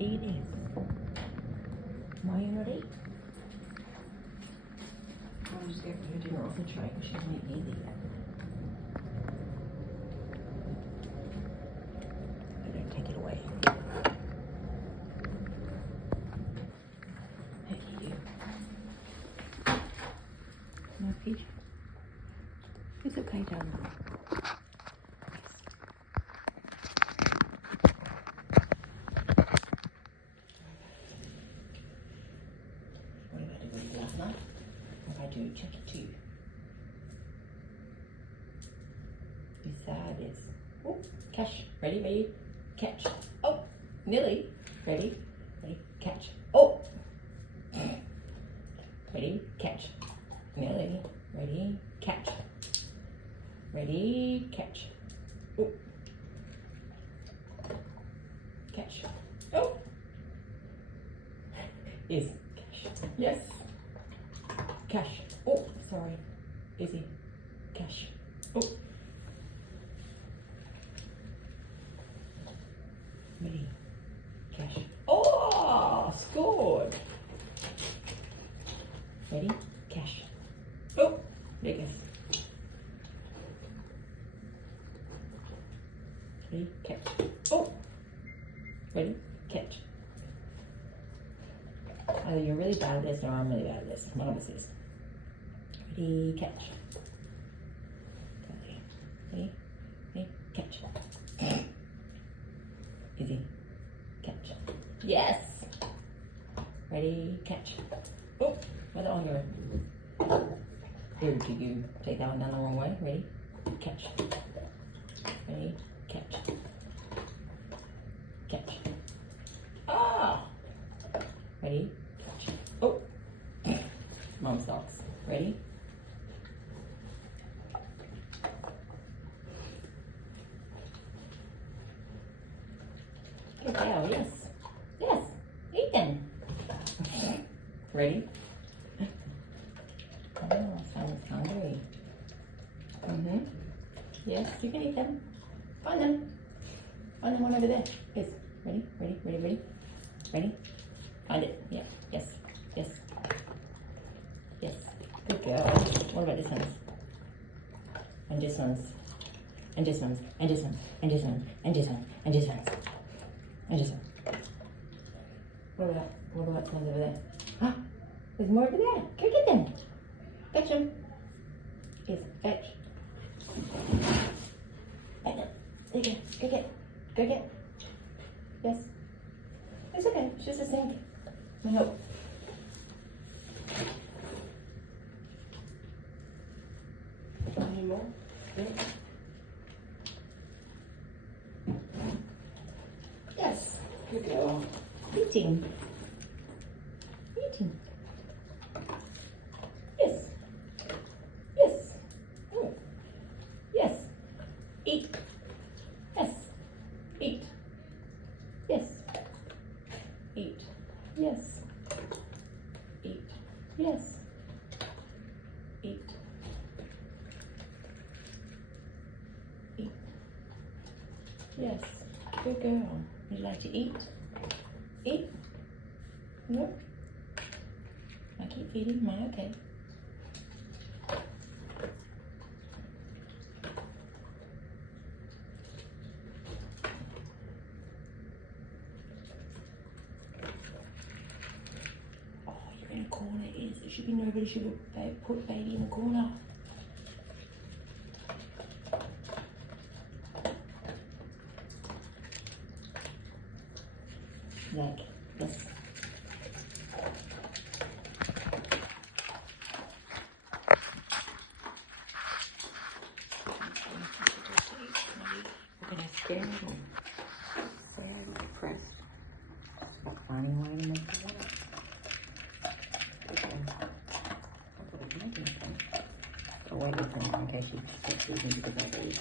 eat this? Why you not eat? I'll just go for her dinner off the tray because she hasn't eaten either yet. You don't take it away. Thank you. No, Peach. It's okay, darling. What about the really last night? If I do, check it too. You sad is. Oh, catch. Ready, ready, catch. Oh, nearly. Ready, ready, catch. Oh. Ready, catch. Nearly. Ready, catch. Ready, catch. Oh. Catch. Oh. Is cash. Yes. Cash. Oh, sorry. Izzy. Cash. Oh. Ready. Cash. Oh, scored. Ready. Cash. Oh, there it goes. Ready. Catch. Oh. Ready. Catch. Either you're really bad at this or I'm really bad at this. One of us is. Ready, catch. Ready, ready, catch. Easy. Catch. Yes! Ready, catch. Oh, where'd that one go? Here, did you take that one down the wrong way? Ready, catch. Ready, catch. Catch. Ah! Ready, catch. Oh! Mom socks. Ready? Good girl, yes. Yes. Eat them. Ready? Oh, sounds hungry. Yes, you can eat them. Find them. Find them one over there. Yes. Ready? Ready? Ready? Ready? Ready? Find it. Yeah. Yes. Yes. Yes. Good girl. What about this one? And this one's. And this one's. And this one. And this one. And this one. And this one's. And this one. What about this one's over there? Huh? There's more over there. Go get them. Fetch them. Yes. Fetch. Fetch them. There you go. Go get. Go get. Yes. It's okay. It's just a sink. I hope. Any more? Yeah. Yes. Good girl. Eating. Eating. Yes. Yes. Oh. Yes. Eat. Yes. Eat. Yes. Eat. Yes. Eat. Yes. Eat. Eat. Yes. Good girl. Would you like to eat? Eat? No? I keep feeding mine, okay. Oh, you're in a corner, it should be nobody should have put baby in the corner. Like this. Look at her skin. Very depressed. She's got finding a way to make the water. I'll wait with her in case she gets eaten because I eat.